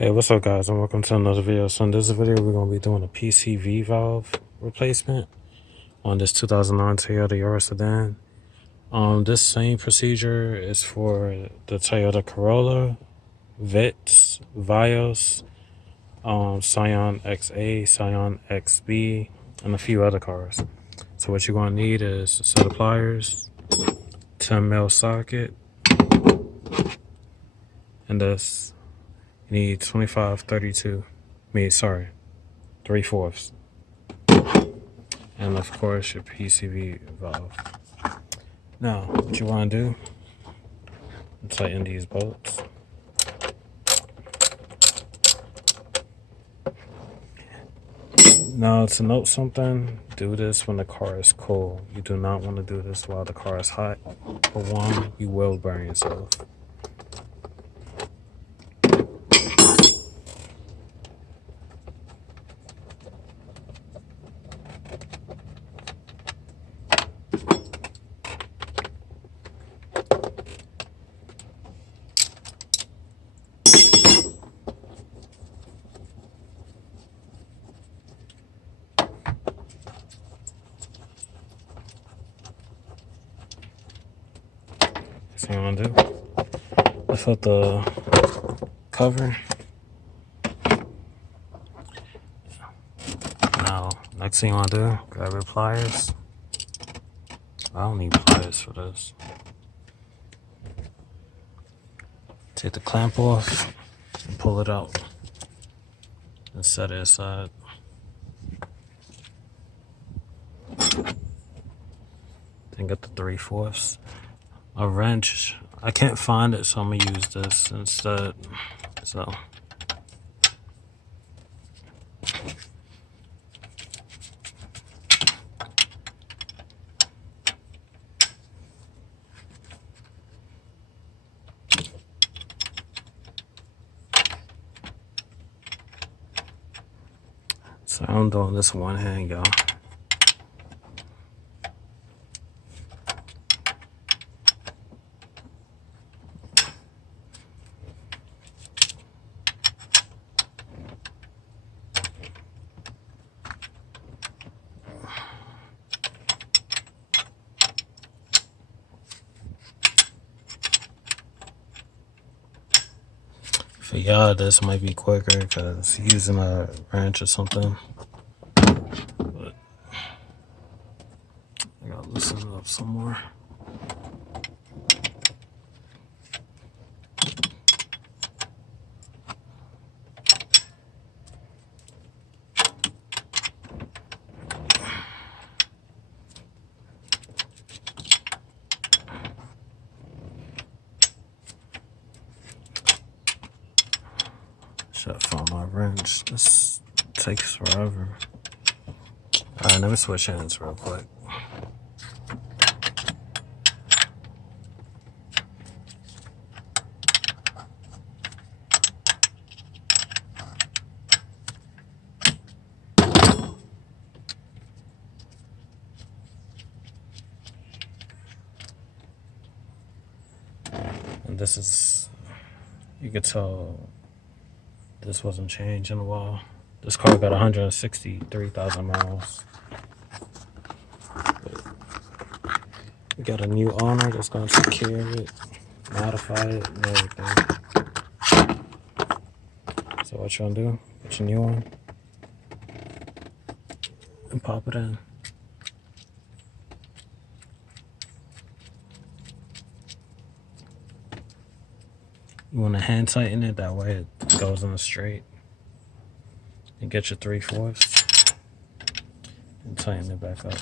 Hey, what's up guys, and welcome to another video. So in this video, we're going to be doing a PCV valve replacement on this 2009 Toyota Yaris sedan. This same procedure is for the Toyota Corolla, Vitz, Vios, Scion XA, Scion XB, and a few other cars. So what you're going to need is a set of pliers, 10mm socket, and this. You need 25/32. 3/4. And of course your PCV valve. Now, what you want to do, tighten these bolts. Now, to note something, do this when the car is cold. You do not want to do this while the car is hot. For one, you will burn yourself. So you want to do, lift up the cover. Now, next thing you want to do, grab your pliers. I don't need pliers for this. Take the clamp off and pull it out and set it aside. Then get the 3/4. A wrench. I can't find it, so I'm gonna use this instead. So I'm doing this one hand, y'all. For y'all, this might be quicker because using a wrench or something. But I gotta loosen it up some more. Should find my wrench. This takes forever. Alright, let me switch hands real quick. And this is, you could tell this wasn't changed in a while. This car got 163,000 miles. But we got a new owner that's gonna take care of it, modify it, and everything. So what you gonna do? Put your new one and pop it in. You want to hand tighten it, that way it goes in a straight. And get your 3/4 and tighten it back up.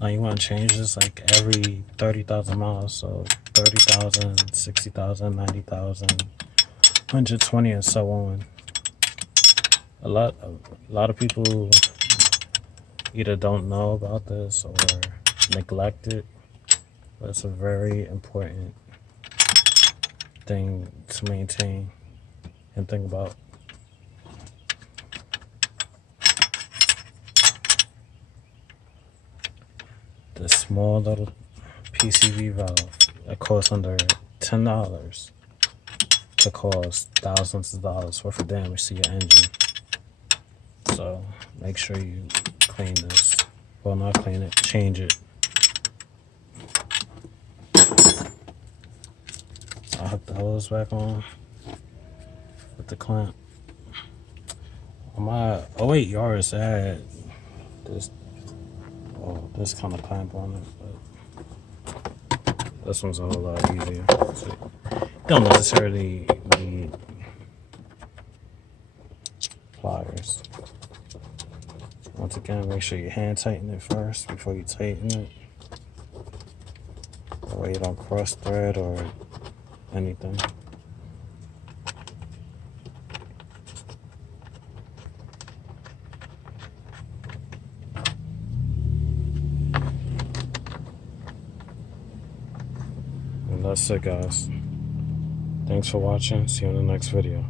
Now you want to change this like every 30,000 miles, so 30,000, 60,000, 90,000, 120, and so on. A lot of people either don't know about this or neglect it. But it's a very important thing to maintain and think about. This small little PCV valve that costs under $10 to cause thousands of dollars worth of damage to your engine. So make sure you clean this. Well, not clean it, change it. I'll hook the hose back on with the clamp. On my 08 Yaris, I had this kind of clamp on it, but this one's a whole lot easier. So you don't necessarily need pliers. Once again, make sure you hand tighten it first before you tighten it. That way you don't cross thread or anything. And that's it, guys. Thanks for watching. See you in the next video.